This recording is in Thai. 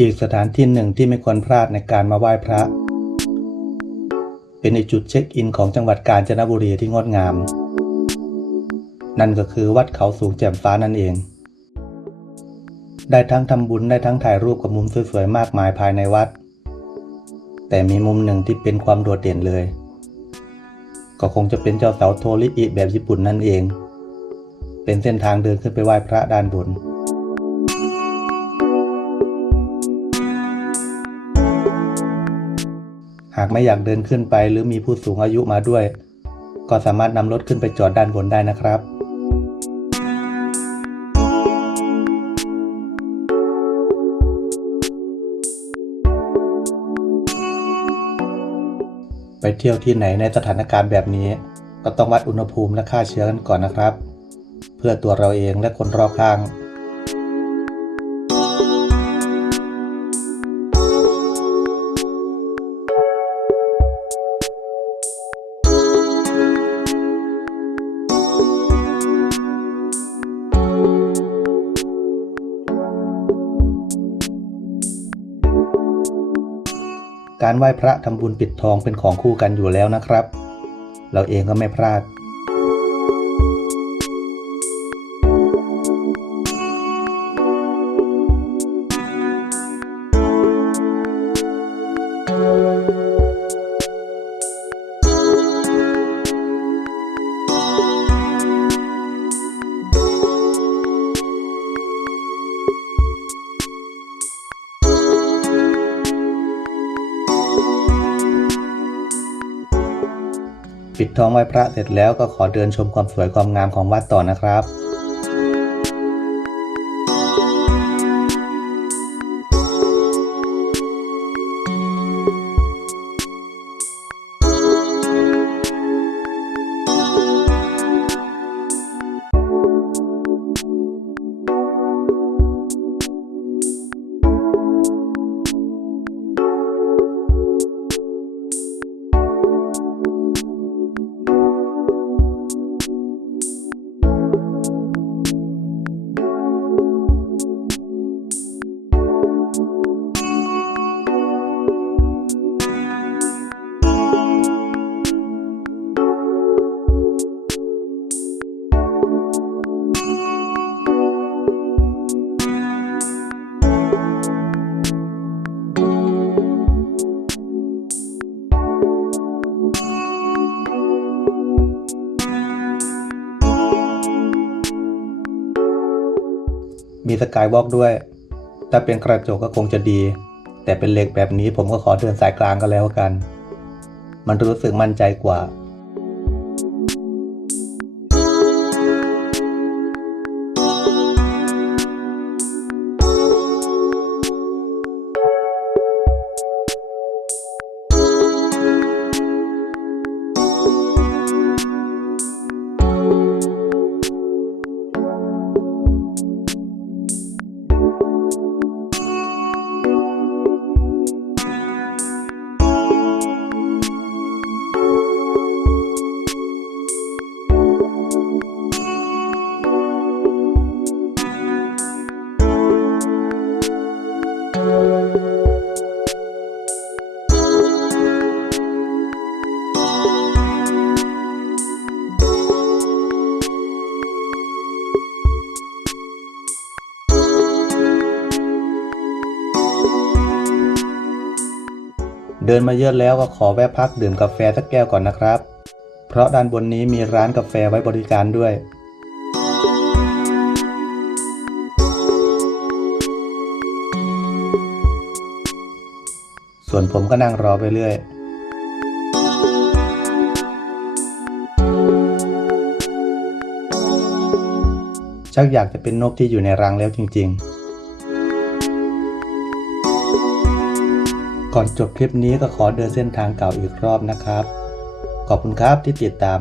อีกสถานที่หนึ่งที่ไม่ควรพลาดในการมาไหว้พระ เป็นอีกจุดเช็คอินของจังหวัดกาญจนบุรีที่งดงาม นั่นก็คือวัดเขาสูงแจ่มฟ้านั่นเอง ได้ทั้งทำบุญได้ทั้งถ่ายรูปกับมุมสวยๆมากมายภายในวัด แต่มีมุมหนึ่งที่เป็นความโดดเด่นเลย ก็คงจะเป็นเจ้าเสาโทริอิแบบญี่ปุ่นนั่นเอง เป็นเส้นทางเดินขึ้นไปไหว้พระด้านบนากไม่อยากเดินขึ้นไป หรือมีผู้สูงอายุมาด้วย ก็สามารถนำรถขึ้นไปจอดด้านบนได้นะครับไปเที่ยวที่ไหนในสถานการณ์แบบนี้ ก็ต้องวัดอุณหภูมิและค่าเชื้อกันก่อนนะครับ เพื่อตัวเราเองและคนรอบข้าง การไหว้พระทำบุญปิดทองเป็นของคู่กันอยู่แล้วนะครับ เราเองก็ไม่พลาด ปิดทองไหว้พระเสร็จแล้วก็ขอเดินชมความสวยความงามของวัดต่อนะครับ มีสกายวอล์กด้วย ถ้าเป็นกระจกก็คงจะดี แต่เป็นเหล็กแบบนี้ผมก็ขอเดินสายกลางก็แล้วกัน มันรู้สึกมั่นใจกว่า เดินมาเยอะแล้วก็ขอแวะพักดื่มกาแฟสักแก้วก่อนนะครับ เพราะด้านบนนี้มีร้านกาแฟไว้บริการด้วย ส่วนผมก็นั่งรอไปเรื่อยชักอยากจะเป็นนกที่อยู่ในรังแล้วจริง ๆ ก่อนจบคลิปนี้ก็ขอเดินเส้นทางเก่าอีกรอบนะครับ ขอบคุณครับที่ติดตาม